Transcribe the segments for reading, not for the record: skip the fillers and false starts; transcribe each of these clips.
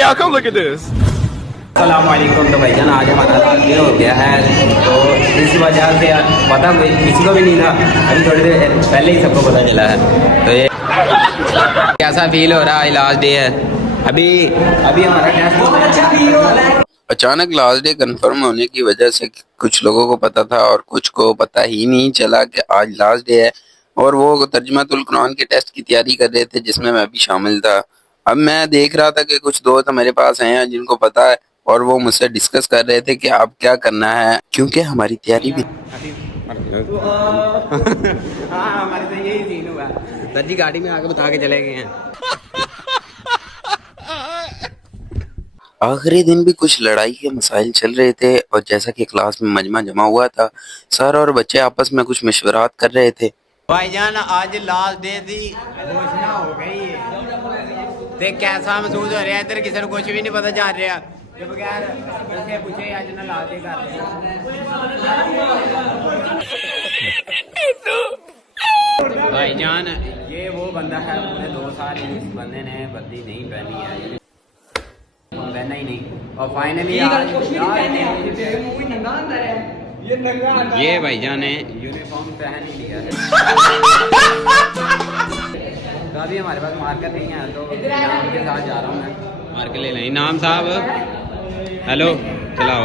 y'all, come look at this. अस्सलामुअलैकुम। तो भाईजान आज हमारा रात में हो गया है, तो इस वजह से पता कोई किसी को भी नहीं था। अभी थोड़ी देर पहले ही सबको पता चला है। तो ये कैसा फील हो रहा है? लास्ट डे है, अभी अभी हमारा टेस्ट अच्छा फील हो रहा है। अचानक लास्ट डे कंफर्म होने की वजह से कुछ लोगों को पता था और कुछ को पता ही नहीं चला कि आज लास्ट डे है, और वो तर्जुमातुल कुरान के टेस्ट की तैयारी कर रहे थे जिसमें मैं भी शामिल था। अब मैं देख रहा था कि कुछ दोस्त हमारे पास हैं जिनको पता है, और वो मुझसे डिस्कस कर रहे थे कि अब क्या करना है, क्योंकि हमारी तैयारी भी हाँ हमारे तो यही सीन हुआ। सर जी गाड़ी में आके बता के चले गए हैं। आखिरी दिन भी कुछ लड़ाई के मसाइल चल रहे थे, और जैसा कि क्लास में मजमा जमा हुआ था, सर और बच्चे आपस में कुछ मशवरात कर रहे थे। भाईजान आज लास्ट डे थी, घोषणा हो गई है, ते कैसा महसूस हो रहा है? इधर किसी को कुछ भी नहीं पता चल रहा के बगैर ऐसे पूछे आज ना लास्ट डे कर भाईजान ये वो बंदा है, पूरे 2 साल इस बंदे ने वर्दी नहीं पहनी है, पहना ही नहीं, और फाइनली ये भाईजान ने यूनिफॉर्म पहन ही लिया है। तो अभी हमारे पास मार्कर नहीं है, तो उनके साथ जा रहा हूँ मैं मार्कर ले लें। इनाम साहब हेलो, चलाओ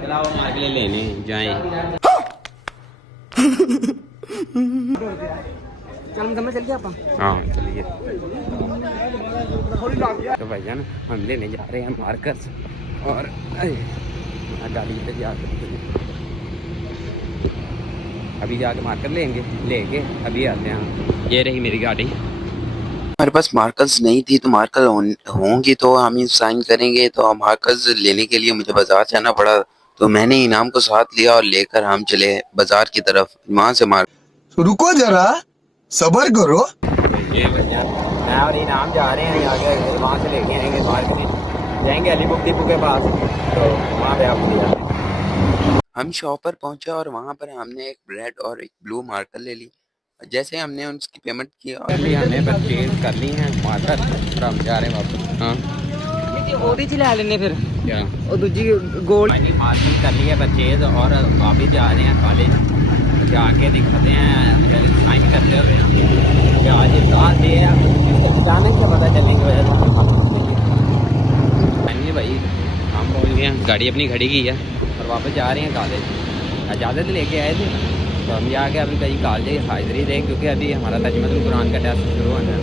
चलाओ मार्कर ले लेने जाएं। चल आप। हाँ चलिए। तो भाईजान हम लेने जा रहे हैं मार्कर्स, और गाड़ी पे जा अभी जाके मार्कर लेके अभी आते हैं। ये रही मेरी गाड़ी। हमारे पास मार्कर्स नहीं थी, तो मार्कर होंगी तो हम ही साइन करेंगे, तो मार्कर्स लेने के लिए मुझे बाजार जाना पड़ा। तो मैंने इनाम को साथ लिया और लेकर हम चले बाजार की तरफ। वहां से रुको जरा, सबर करो। ये भैया मैं और इनाम जा रहे हैं, आगे वहाँ से लेके आएंगे, मार्केट जाएंगे अलीपुर दीपू के पास, तो वहाँ पे आपको दिया। हम शॉप पर पहुंचे और वहां पर हमने एक रेड और एक ब्लू मार्कर ले ली। जैसे हमने उसकी पेमेंट की और हमने परचेज कर ली है मार्कर, और हम जा रहे हैं वापस। हाँ ले लेने फिर क्या, और दूसरी गोल्ड मार्किंग कर ली है परचेज, और वापस जा रहे हैं कॉलेज, जाके दिखाते हैं साइन करते हुए कि आज लास्ट डे है। जाने से पता चलेंगे फाइनली भाई हम पहुँच गए हैं, गाड़ी अपनी खड़ी की है और वापस जा रहे हैं कॉलेज। इजाज़त लेके आए थे, तो हम जाके अभी कहीं कॉलेज हाजिरी दें, क्योंकि अभी हमारा तर्जुमातुल कुरान का टेस्ट शुरू होना है।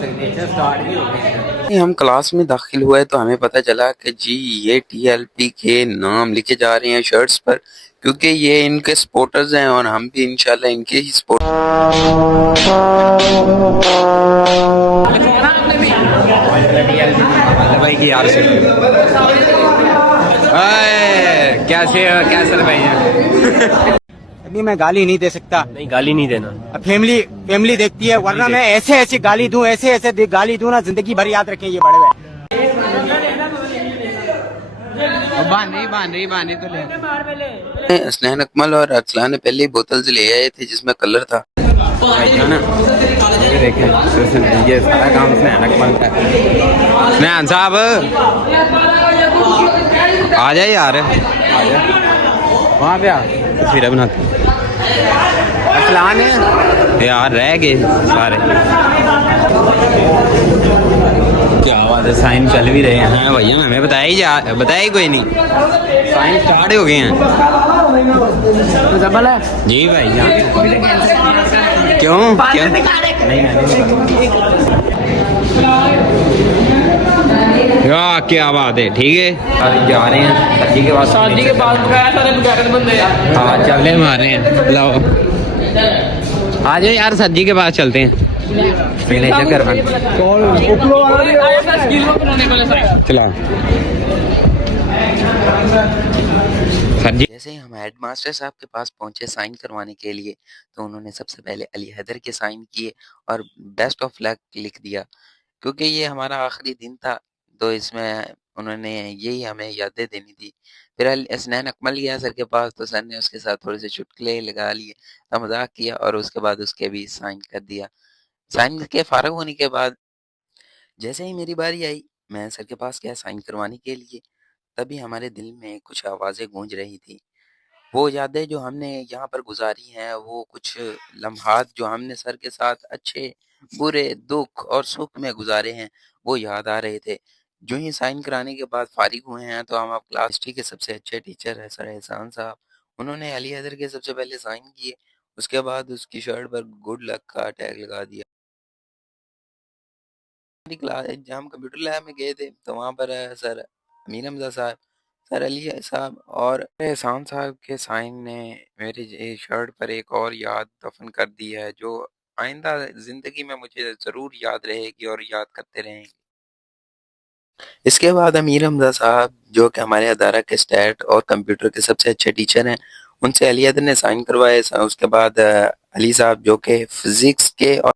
सिग्नेचर स्टार्ट भी हो गए हैं। हम क्लास में दाखिल हुए तो हमें पता चला कि जी ये TLP के नाम लिखे जा रहे हैं शर्ट्स पर, क्योंकि ये इनके सपोर्टर्स हैं और हम भी इंशाल्लाह इनके ही सपोर्ट। भाई की यार से कैसे भाई अभी मैं गाली नहीं दे सकता। नहीं गाली नहीं देना, फैमिली देखती है, वरना मैं ऐसे गाली दूं, ऐसे गाली दूं ना, जिंदगी भर याद रखें ये बड़े भाई। बांध रही तो ले। हसनैन अकमल और अरसलान ने पहले ही बोतल से ले आए थे जिसमें कलर था। ये देखें, ये सारा काम हसनैन अकमल का है। हसनैन साहब आ जाए यार, आ जाए वहाँ पे, आ फिर बनाते अरसलान यार, रह गए सारे। क्या बात है, साइन चल भी रहे हैं भैया, हमें बताया ही कोई नहीं, साइन स्टार्ट हो गए हैं। जी भाई क्यों क्या बात है, ठीक है जा रहे हैं सर के पास। शादी के पास सारे बंदे हाँ चल रहे मार रहे हैं। लाओ आ जाओ यार, सर के पास चलते हैं, सिग्नेचर करवा चला। सर जी जैसे ही हम हेडमास्टर साहब के पास पहुंचे साइन करवाने के लिए, तो उन्होंने सबसे पहले अली हैदर के साइन किए और बेस्ट ऑफ लक लिख दिया, क्योंकि ये हमारा आखिरी दिन था। तो इसमें उन्होंने यही हमें यादें देनी थी। फिर हसनैन अकमल गया सर के पास, तो सर ने उसके साथ थोड़े से चुटकुले लगा लिए, तो मजाक किया और उसके बाद उसके भी साइन कर दिया। साइन के फारग होने के बाद जैसे ही मेरी बारी आई, मैं सर के पास गया साइन करवाने के लिए, तभी हमारे दिल में कुछ आवाज़ें गूंज रही थी। वो यादें जो हमने यहाँ पर गुजारी हैं, वो कुछ लम्हात जो हमने सर के साथ अच्छे, बुरे, दुख और सुख में गुजारे हैं, वो याद आ रहे थे। जो ही साइन कराने के बाद फारिग हुए हैं, तो हम अब क्लास हिस्ट्री के सबसे अच्छे टीचर है सर एहसान साहब। उन्होंने अली हैदर के सबसे पहले साइन किए, उसके बाद उसकी शर्ट पर गुड लक का टैग लगा दिया। हमारी क्लास जब हम कंप्यूटर लैब में गए थे, तो वहाँ पर सर अमीर हमजा साहब, सर अली साहब और एहसान साहब के साइन ने मेरी शर्ट पर एक और याद दफन कर दी है, जो आइंदा ज़िंदगी में मुझे ज़रूर याद रहेगी और याद करते रहेंगे। इसके बाद अमीर हमजा साहब, जो कि हमारे अदारा के स्टैट और कंप्यूटर के सबसे अच्छे टीचर हैं, उनसे अली हैदर ने साइन करवाए। उसके बाद अली साहब, जो कि फिजिक्स के, और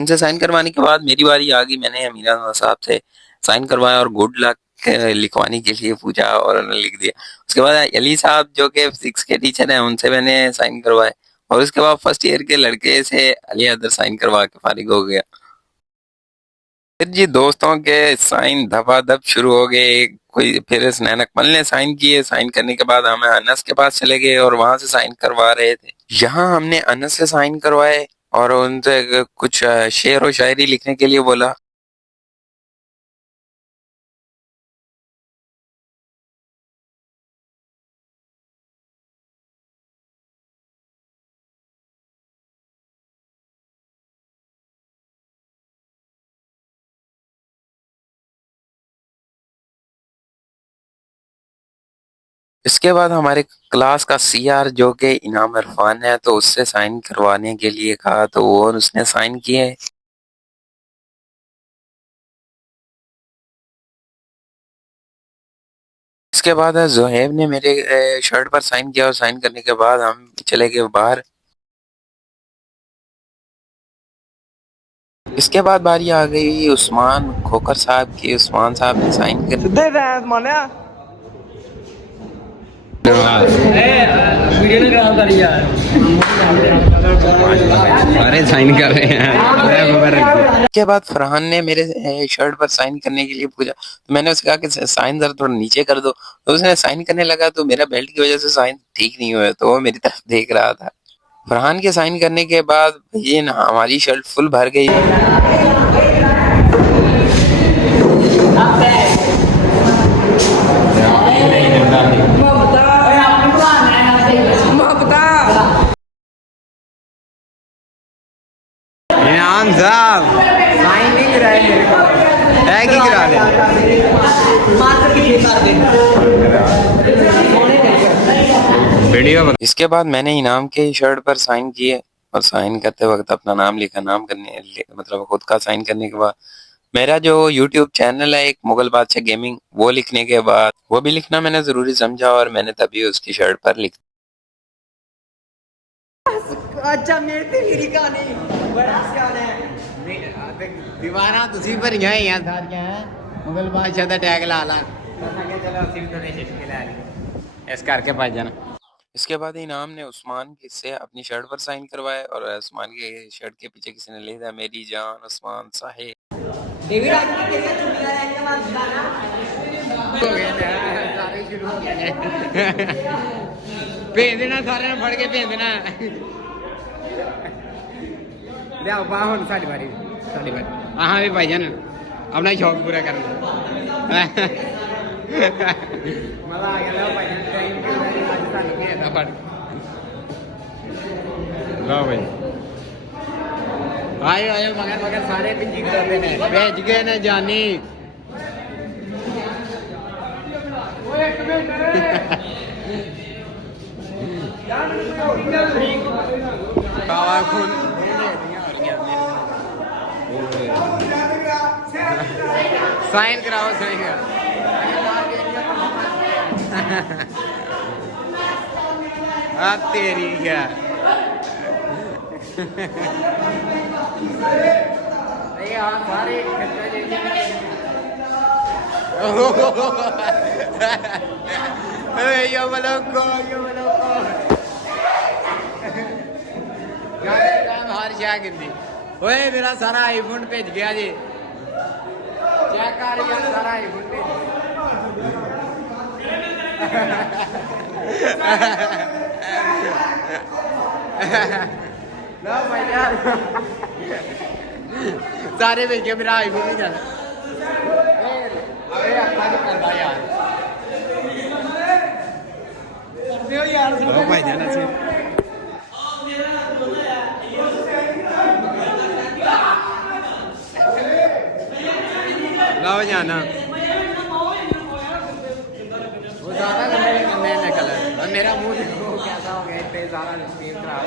उनसे साइन करवाने के बाद मेरी बारी आ गई। मैंने अमीर हमजा साहब से साइन करवाया और गुड लक लिखवाने के लिए पूछा और उन्होंने लिख दिया। उसके बाद अली साहब, जो कि फिजिक्स के टीचर हैं, उनसे मैंने साइन करवाए और उसके बाद फर्स्ट ईयर के लड़के से अली हैदर साइन करवा के फारिग हो गया। फिर जी दोस्तों के साइन धबाधब शुरू हो गए। कोई फिर स्नैन अकमल ने साइन किए। साइन करने के बाद हम अनस के पास चले गए और वहां से साइन करवा रहे थे। यहाँ हमने अनस से साइन करवाए और उनसे कुछ शेर और शायरी लिखने के लिए बोला। इसके बाद हमारे क्लास का सीआर, जो कि इनाम इरफान है, तो उससे साइन करवाने के लिए कहा, तो वो उसने साइन किए। इसके बाद जोहेब ने मेरे शर्ट पर साइन किया और साइन करने के बाद हम चले गए बाहर। इसके बाद बारी आ गई उस्मान खोकर साहब की। उस्मान साहब ने साइन कर सारे साइन कर रहे हैं। इसके बाद फरहान ने मेरे शर्ट पर साइन करने के लिए पूछा, तो मैंने उससे कहा कि साइन जरा थोड़ा नीचे कर दो, तो उसने साइन करने लगा, तो मेरा बेल्ट की वजह से साइन ठीक नहीं हुआ, तो वो मेरी तरफ देख रहा था। फरहान के साइन करने के बाद ये ना हमारी शर्ट फुल भर गई। इनाम साहब साइन नहीं कराए मेरे को, टैग ही करा दे। वीडियो इसके बाद मैंने इनाम के शर्ट पर साइन किए और साइन करते वक्त अपना नाम लिखा। मतलब खुद का साइन करने के बाद मेरा जो यूट्यूब चैनल है, एक मुगल बादशाह गेमिंग, वो लिखने के बाद वो भी लिखना मैंने जरूरी समझा और मैंने तभी उसकी शर्ट पर लिख। अच्छा मेरे ते मेरी कहानी बड़ा सियाना है। दीवाना ਤੁਸੀਂ ਭਰੀਆਂ ਹੋਈਆਂ ਸਾਰੀਆਂ, ਮੁਗਲ ਬਾਦਸ਼ਾਹ ਦਾ ਟੈਗ ਲਾ ਲਾ। चलो ਅਸੀਂ भी थोड़े शिशके ले लिए इस करके भाई जान। इसके बाद इनाम ने उस्मान से अपनी शर्ट पर साइन करवाए और उस्मान के शर्ट के पीछे किसी ने लिखा, मेरी जान उस्मान साहिब। डेविड आज की तेरी चुड़ियां लेके मत गाना हो गया ना, सारे शुरू हो गए। भेज देना सारे ने, फड़ के भेज देना। ले आओ बाहर साडी बारी हाँ भी भाई जान अपना शौक पूरा करना। मजा आ गया भाई जान, थैंक यू आज सानू भेजदा फड़। लो भाई आयो आयो मगर मगर सारे पिंजी करते हैं, भेज गए ने जानी। साइन कराओ साइन कराओ। तेरी क्या सारे Yo me loco, yo me loco. हर शह गिनती ओए मेरा सारा आईफोन भेज गया जी चेक कर यार सारा आईफोन भेज ना भाई यार सारे भेज गया मेरा आईफोन नहीं जाना अरे अपना तो करता यार भाई जाना से लाओ जाना वो ज़्यादा गंदे कलर और मेरा मुंह देखो कैसा हो गया इतने सारा स्क्रीन खराब